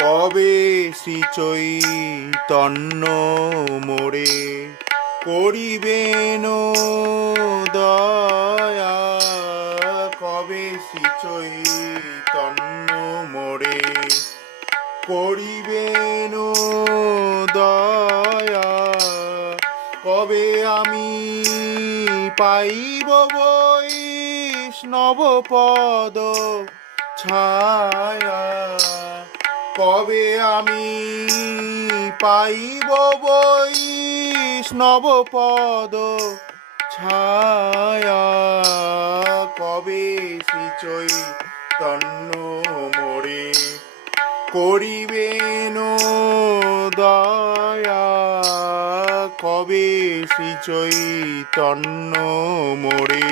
কবে শ্রী চৈতন্য মোরে করিবেন দয়া, কবে শ্রী চৈতন্য মোরে করিবেন দয়া, কবে আমি পাইব বৈষ্ণব পদ ছায়া, কবে আমি পাইব বৈষ্ণব পদ ছায়া, কবে শ্রী চৈতন্য মোরে করিবেন দয়া, কবে শ্রী চৈতন্য মোরে।